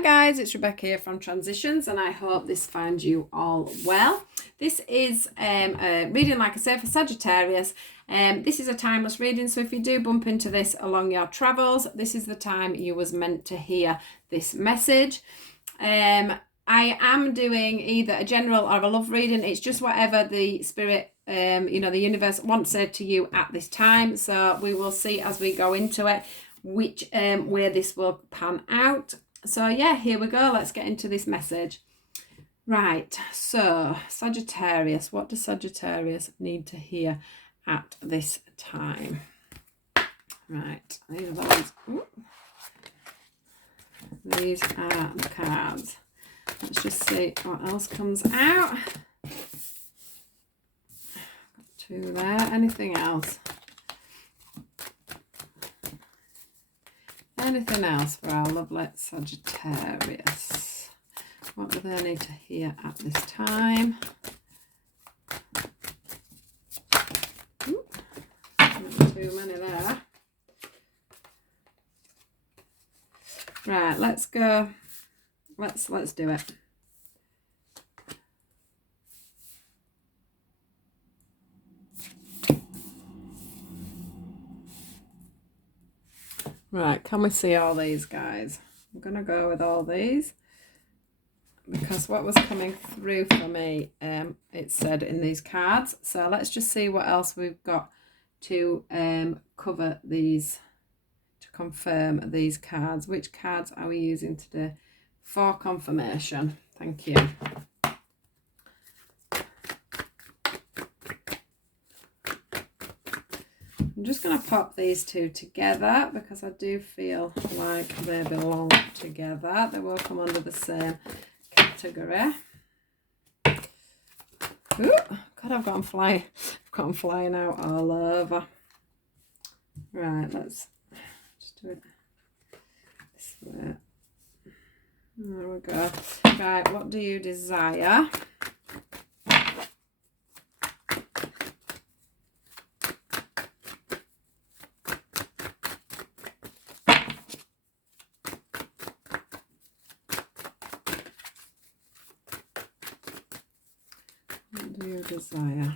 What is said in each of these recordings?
Hi guys, it's Rebecca here from Transitions, and I hope this finds you all well. This is a reading, like I said, for Sagittarius. This is a timeless reading, so if you do bump into this along your travels, this is the time you was meant to hear this message. I am doing either a general or a love reading. It's just whatever the spirit, the universe wants to say to you at this time. So we will see as we go into it which way this will pan out. So yeah, here we go. Let's get into this message. Right, so Sagittarius, what does Sagittarius need to hear at this time? Right, these are the ones. Ooh. These are the cards. Let's just see what else comes out. Got two there. Anything else? Anything else for our lovely Sagittarius? What do they need to hear at this time? Ooh, not too many there. Right, let's go. Let's do it. Right, can we see all these, guys? I'm going to go with all these because what was coming through for me, it said in these cards. So let's just see what else we've got to cover these, to confirm these cards. Which cards are we using today for confirmation? Thank you. I'm just going to pop these two together because I do feel like they belong together. They will come under the same category. Ooh, God, I've got them flying out all over. Right, let's just do it this way. There we go. Right, what do you desire? What do you desire?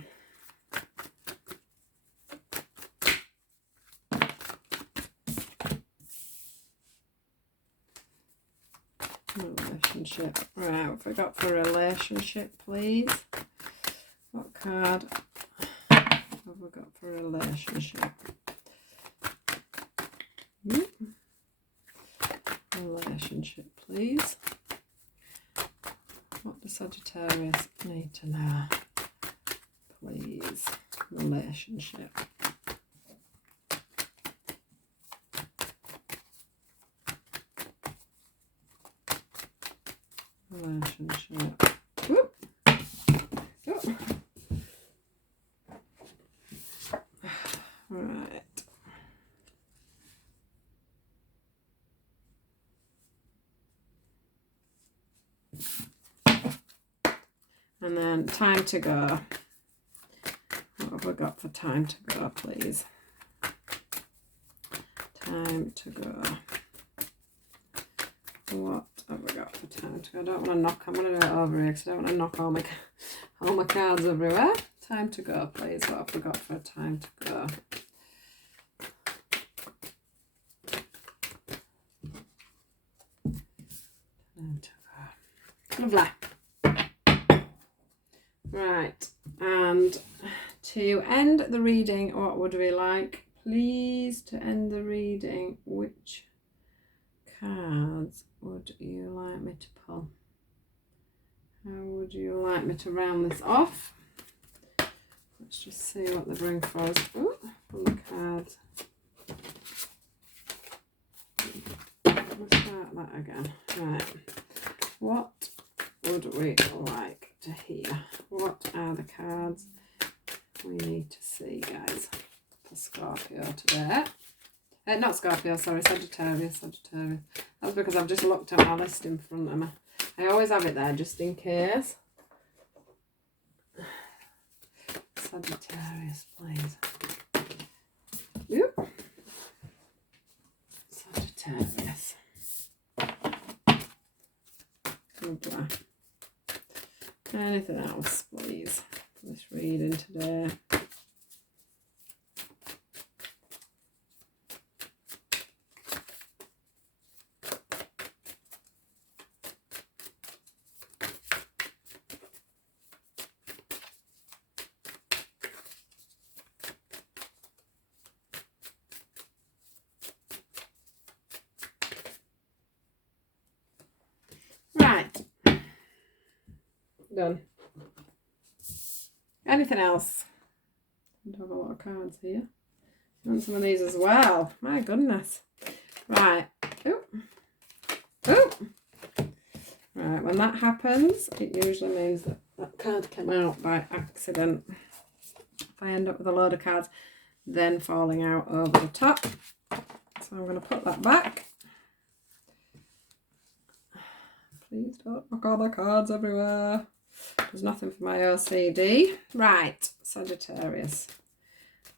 Relationship. Right, what have we got for relationship, please? What card have we got for relationship? Relationship, please. What does Sagittarius need to know? Please. Relationship. Relationship. Whoop. Oh. Right. And then time to go. What have we got for time to go, please? Time to go. What have we got for time to go? I don't want to knock. I'm going to do it over here because I don't want to knock all my cards everywhere. Time to go, please. What have we got for time to go? Time to go. Lovely. Right, and to end the reading, what would we like? Please, to end the reading, which cards would you like me to pull? How would you like me to round this off? Let's just see what they bring for us. Ooh, from the cards. Let's start that again. Right. What would we like to hear? What are the cards we need to see, guys, for Scorpio today? Not Scorpio, sorry, Sagittarius. That's because I've just looked at my list in front of me. I always have it there just in case. Sagittarius, please. Oop. Sagittarius. Lovely. Anything else, please, for this reading today? Right. Done. Anything else? I have a lot of cards here. I want some of these as well. My goodness. Right. Oh. Oh. Right. When that happens, it usually means that that card came out by accident. If I end up with a load of cards then falling out over the top. So I'm going to put that back. Please don't knock all the cards everywhere. There's nothing for my OCD. Right, Sagittarius.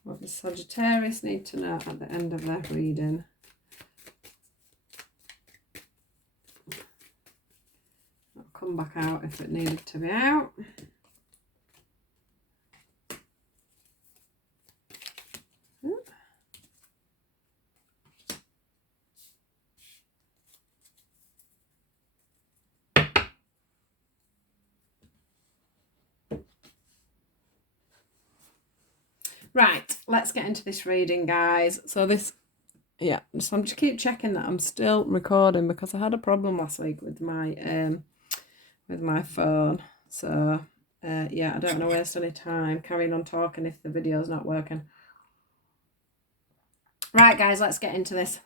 What does Sagittarius need to know at the end of their reading? I'll come back out if it needed to be out. Right, let's get into this reading, guys. So this, yeah, so I'm just keep checking that I'm still recording because I had a problem last week with my phone. So yeah, I don't want to waste any time carrying on talking if the video's not working. Right, guys, let's get into this.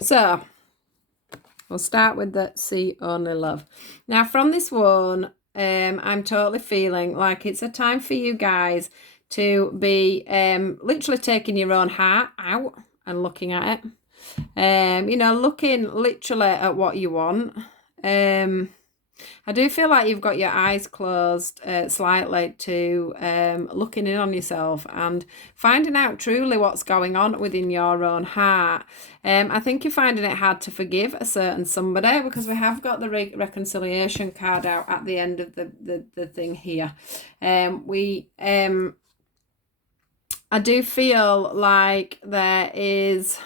So we'll start with the See Only Love. Now, from this one, I'm totally feeling like it's a time for you guys to be literally taking your own heart out and looking at it. You know, looking literally at what you want. I do feel like you've got your eyes closed slightly to looking in on yourself and finding out truly what's going on within your own heart. I think you're finding it hard to forgive a certain somebody because we have got the reconciliation card out at the end of the thing here. I do feel like there is...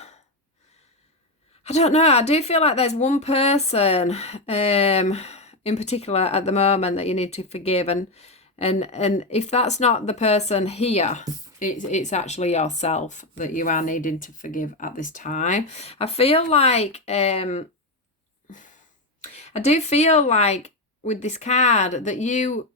I don't know. I do feel like there's one person in particular at the moment that you need to forgive, and if that's not the person here, it's actually yourself that you are needing to forgive at this time. I feel like I do feel like with this card that you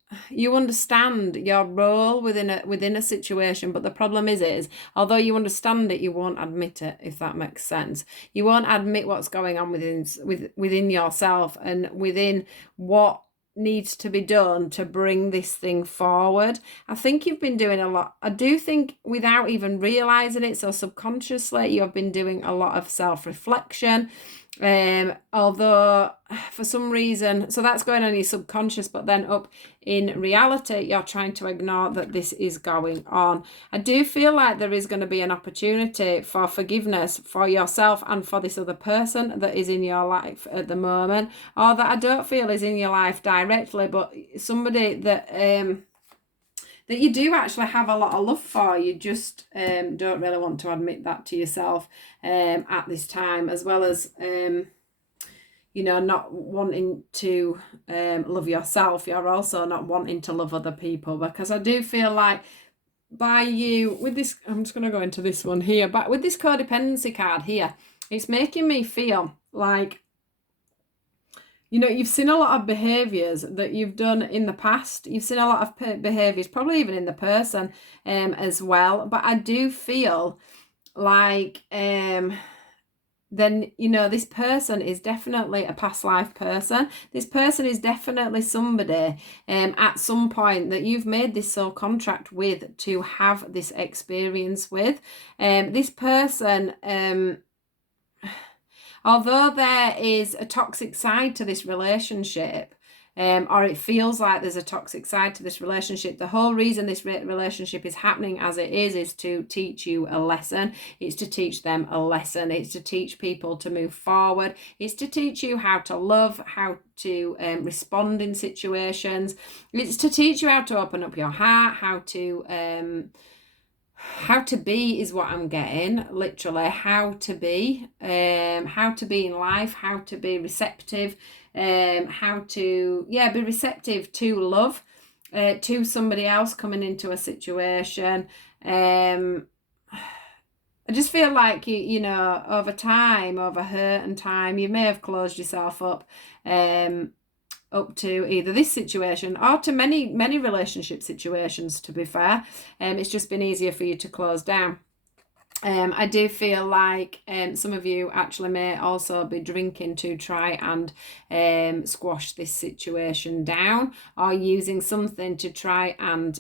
understand your role within a situation, but the problem is although you understand it, you won't admit it, if that makes sense. You won't admit what's going on within yourself and within what needs to be done to bring this thing forward. I think you've been doing a lot. I do think without even realizing it, so subconsciously you have been doing a lot of self-reflection. Although for some reason, so that's going on your subconscious, but then up in reality you're trying to ignore that this is going on. I do feel like there is going to be an opportunity for forgiveness for yourself and for this other person that is in your life at the moment, or that I don't feel is in your life directly, but somebody that that you do actually have a lot of love for. You just don't really want to admit that to yourself at this time, as well as you know, not wanting to love yourself. You're also not wanting to love other people, because I do feel like by you with this, I'm just going to go into this one here, but with this codependency card here, it's making me feel like, you know, you've seen a lot of behaviours that you've done in the past. You've seen a lot of behaviours, probably even in the person as well. But I do feel like then, you know, this person is definitely a past life person. This person is definitely somebody at some point that you've made this soul contract with to have this experience with. This person... although there is a toxic side to this relationship, or it feels like there's a toxic side to this relationship. The whole reason this relationship is happening as it is to teach you a lesson. It's to teach them a lesson. It's to teach people to move forward. It's to teach you how to love, how to respond in situations. It's to teach you how to open up your heart, how to be is what I'm getting, literally, how to be in life, how to be receptive, how to, be receptive to love, to somebody else coming into a situation. I just feel like, you know, over time, over hurt and time, you may have closed yourself up to either this situation or to many relationship situations, to be fair. It's just been easier for you to close down. I do feel like some of you actually may also be drinking to try and squash this situation down, or using something to try and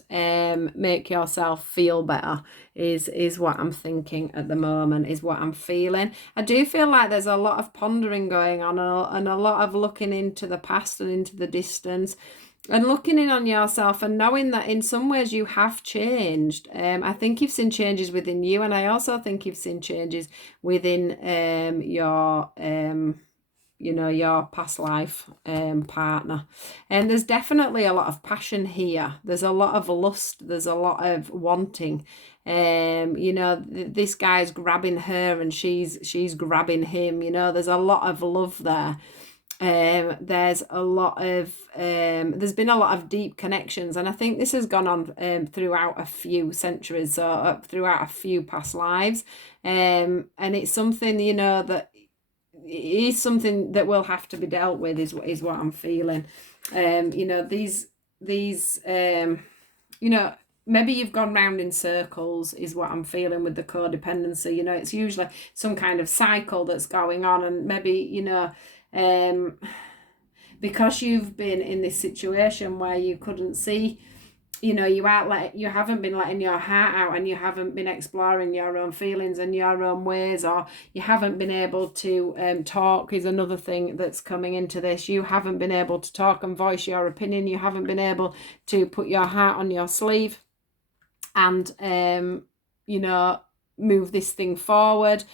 make yourself feel better is what I'm thinking at the moment, is what I'm feeling. I do feel like there's a lot of pondering going on, and a lot of looking into the past and into the distance, and looking in on yourself and knowing that in some ways you have changed. I think you've seen changes within you, and I also think you've seen changes within your past life partner. And there's definitely a lot of passion here. There's a lot of lust. There's a lot of wanting. This guy's grabbing her and she's grabbing him. You know, there's a lot of love there. There's a lot of there's been a lot of deep connections, and I think this has gone on throughout a few centuries, so throughout a few past lives, and it's something, you know, that is something that will have to be dealt with, is what I'm feeling. These maybe you've gone round in circles, is what I'm feeling with the codependency. You know, it's usually some kind of cycle that's going on, and maybe, you know, because you've been in this situation where you couldn't see, you know, you haven't been letting your heart out, and you haven't been exploring your own feelings and your own ways, or you haven't been able to talk is another thing that's coming into this. You haven't been able to talk and voice your opinion. You haven't been able to put your heart on your sleeve and move this thing forward.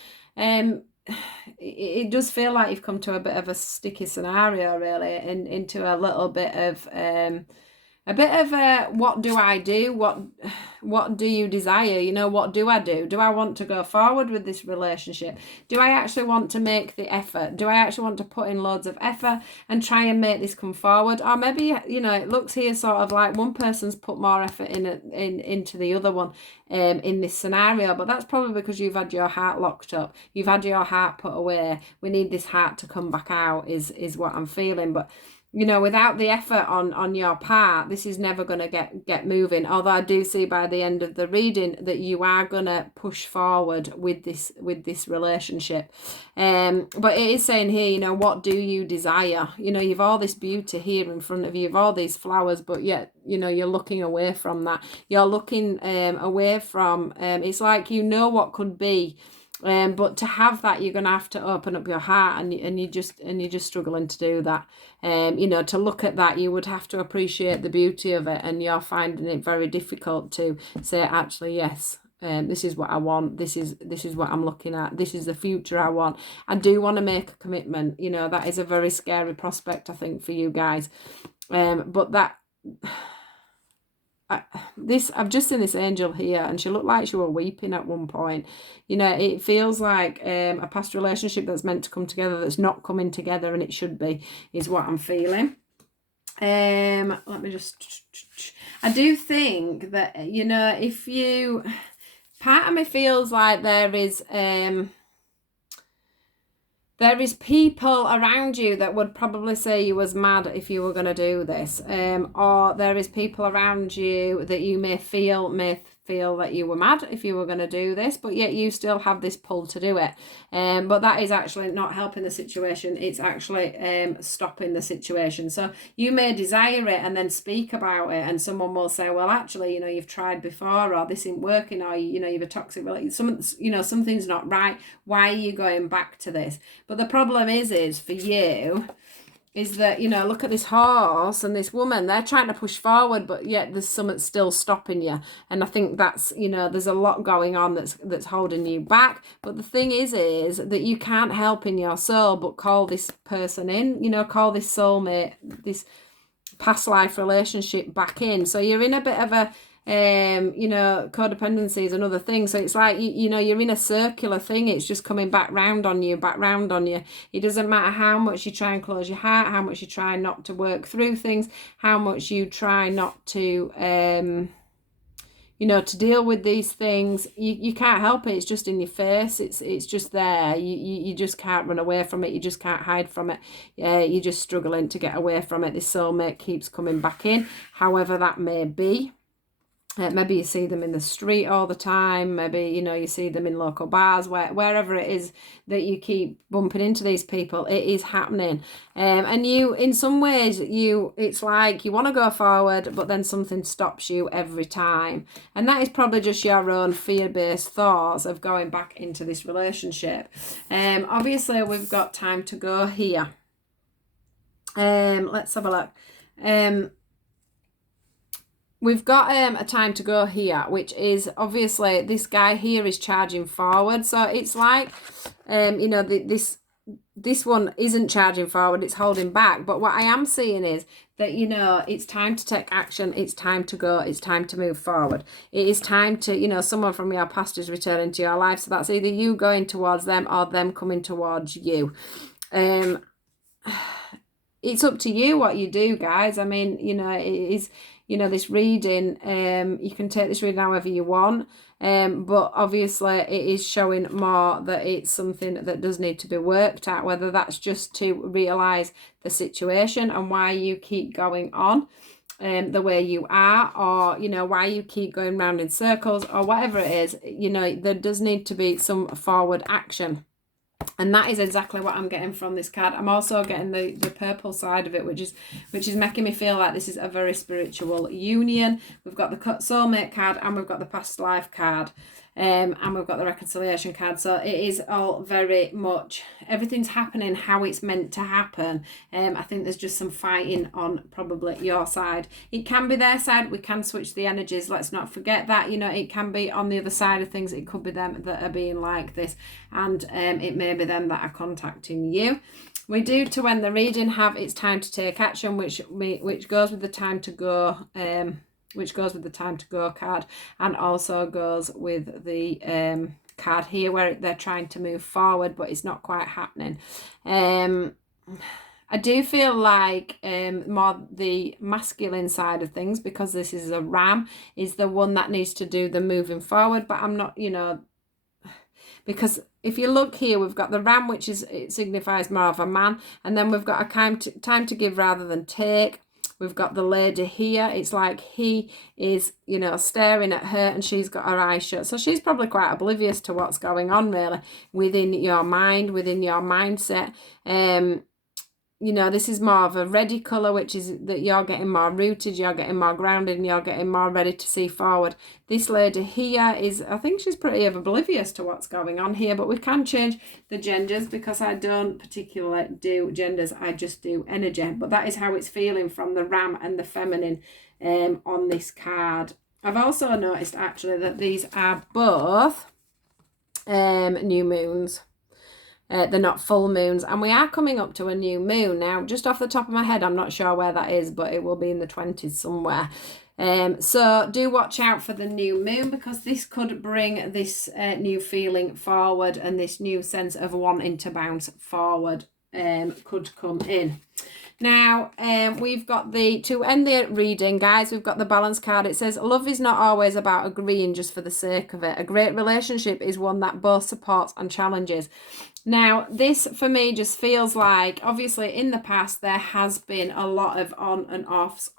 It does feel like you've come to a bit of a sticky scenario, really, into a little bit of what do I do? What do you desire? You know, what do I do? Do I want to go forward with this relationship? Do I actually want to make the effort? Do I actually want to put in loads of effort and try and make this come forward? Or maybe, you know, it looks here sort of like one person's put more effort into the other one in this scenario, but that's probably because you've had your heart locked up. You've had your heart put away. We need this heart to come back out is what I'm feeling. But, you know, without the effort on your part, this is never going to get moving. Although I do see by the end of the reading that you are going to push forward with this relationship. But it is saying here, you know, what do you desire? You know, you've all this beauty here in front of you, you've all these flowers, but yet, you know, you're looking away from that. You're looking away from, it's like, you know what could be. But to have that, you're going to have to open up your heart, and you're just struggling to do that. To look at that, you would have to appreciate the beauty of it, and you're finding it very difficult to say, actually, yes, this is what I want. This is what I'm looking at. This is the future I want. I do want to make a commitment. You know, that is a very scary prospect, I think, for you guys. But that. I've just seen this angel here, and she looked like she was weeping at one point. You know, it feels like a past relationship that's meant to come together that's not coming together, and it should be, is what I'm feeling. Let me just, I do think that, you know, part of me feels like there is people around you that would probably say you was mad if you were going to do this. Or there is people around you that you may feel that you were mad if you were going to do this, but yet you still have this pull to do it. But that is actually not helping the situation. It's actually stopping the situation. So you may desire it and then speak about it, and someone will say, well, actually, you know, you've tried before, or this isn't working, or, you know, you've a toxic relationship, something's not right. Why are you going back to this? But the problem is for you, is that, you know, look at this horse and this woman, they're trying to push forward, but yet there's something still stopping you. And I think that's, you know, there's a lot going on that's holding you back. But the thing is that you can't help in your soul but call this person in, you know, call this soulmate, this past life relationship back in. So you're in a bit of a you know, codependency is another thing. So it's like, you know, you're in a circular thing. It's just coming back round on you. It doesn't matter how much you try and close your heart, how much you try not to work through things, how much you try not to you know, to deal with these things. You can't help it. It's just in your face. It's just there. You just can't run away from it. You just can't hide from it. You're just struggling to get away from it. This soulmate keeps coming back in, however that may be. Maybe you see them in the street all the time. Maybe, you know, you see them in local bars, wherever it is that you keep bumping into these people. It is happening. And you, in some ways, it's like you want to go forward, but then something stops you every time. And that is probably just your own fear-based thoughts of going back into this relationship. Obviously, we've got time to go here. Let's have a look. We've got a time to go here, which is obviously this guy here is charging forward. So it's like, you know, this one isn't charging forward, it's holding back. But what I am seeing is that, you know, it's time to take action. It's time to go. It's time to move forward. It is time to, you know, someone from your past is returning to your life. So that's either you going towards them or them coming towards you. It's up to you what you do, guys. I mean, you know, it is, you know, this reading, you can take this reading however you want, but obviously it is showing more that it's something that does need to be worked at, whether that's just to realise the situation and why you keep going on the way you are, or, you know, why you keep going round in circles, or whatever it is. You know, there does need to be some forward action. And that is exactly what I'm getting from this card. I'm also getting the purple side of it, which is making me feel like this is a very spiritual union. We've got the soulmate card and we've got the past life card. And we've got the reconciliation card. So it is all very much, everything's happening how it's meant to happen. I think there's just some fighting on probably your side. It can be their side. We can switch the energies. Let's not forget that. You know, it can be on the other side of things. It could be them that are being like this. And it may be them that are contacting you. We do, to end the reading, have it's time to take action, which goes with the time to go, which goes with the time to go card, and also goes with the card here where they're trying to move forward, but it's not quite happening. I do feel like more the masculine side of things, because this is a ram, is the one that needs to do the moving forward, but I'm not, you know, because if you look here, we've got the ram, which is, it signifies more of a man, and then we've got a time to give rather than take. We've got the lady here. It's like he is, you know, staring at her and she's got her eyes shut. So she's probably quite oblivious to what's going on, really, within your mind, within your mindset. You know, this is more of a ready colour, which is that you're getting more rooted, you're getting more grounded, and you're getting more ready to see forward. This lady here is, I think she's pretty oblivious to what's going on here, but we can change the genders because I don't particularly do genders, I just do energy. But that is how it's feeling from the ram and the feminine on this card. I've also noticed actually that these are both new moons. They're not full moons, and we are coming up to a new moon now. Just off the top of my head, I'm not sure where that is, but it will be in the 20s somewhere. So do watch out for the new moon, because this could bring this new feeling forward, and this new sense of wanting to bounce forward could come in. Now, we've got to end the reading, guys, we've got the balance card. It says, love is not always about agreeing just for the sake of it. A great relationship is one that both supports and challenges. Now, this for me just feels like, obviously in the past, there has been a lot of on and offs,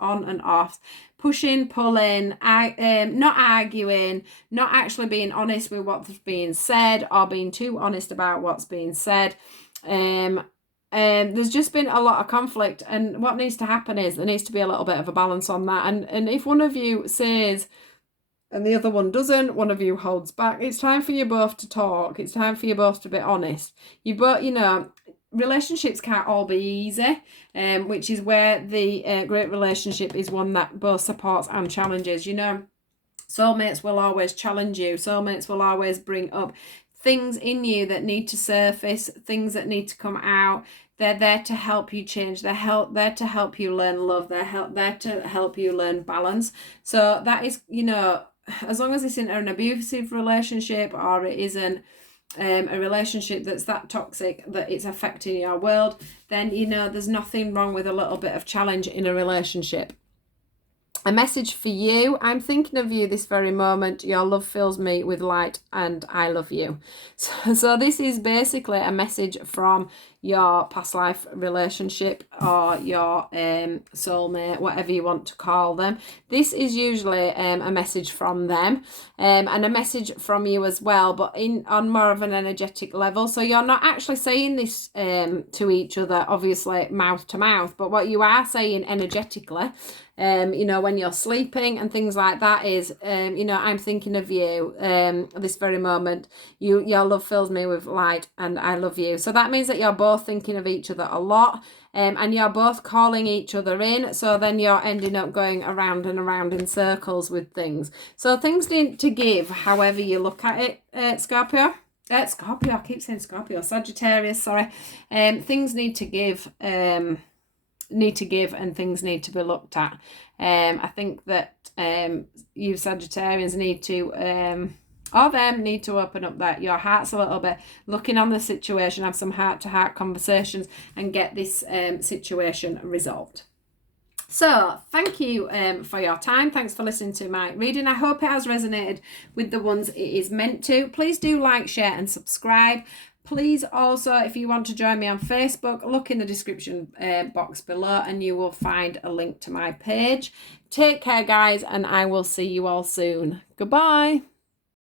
pushing, pulling, not arguing, not actually being honest with what's being said, or being too honest about what's being said. There's just been a lot of conflict, and what needs to happen is there needs to be a little bit of a balance on that. And if one of you says and the other one doesn't, one of you holds back, it's time for you both to talk. It's time for you both to be honest. You both, you know, relationships can't all be easy, which is where the great relationship is one that both supports and challenges. You know, soulmates will always challenge you. Soulmates will always bring up things in you that need to surface, things that need to come out. They're there to help you change. They're there to help you learn love. They're there to help you learn balance. So that is, you know, as long as it's in an abusive relationship or it isn't a relationship that's that toxic that it's affecting your world, then, you know, there's nothing wrong with a little bit of challenge in a relationship. A message for you. I'm thinking of you this very moment. Your love fills me with light and I love you. So this is basically a message from your past life relationship or your soulmate, whatever you want to call them. This is usually a message from them and a message from you as well, but on more of an energetic level. So you're not actually saying this to each other, obviously mouth to mouth, but what you are saying energetically, you know, when you're sleeping and things like that is, you know, I'm thinking of you this very moment. Your love fills me with light and I love you. So that means that you're both thinking of each other a lot, and you're both calling each other in. So then you're ending up going around and around in circles with things. So things need to give, however you look at it, Scorpio. Scorpio, I keep saying Scorpio. Sagittarius, sorry. Things need to give. And things need to be looked at. I think that you Sagittarians need to need to open up your hearts a little bit, looking on the situation, have some heart-to-heart conversations and get this situation resolved. So thank you for your time. Thanks for listening to my reading. I hope it has resonated with the ones it is meant to. Please do like, share and subscribe. Please also, if you want to join me on Facebook, look in the description box below and you will find a link to my page. Take care, guys, and I will see you all soon. Goodbye.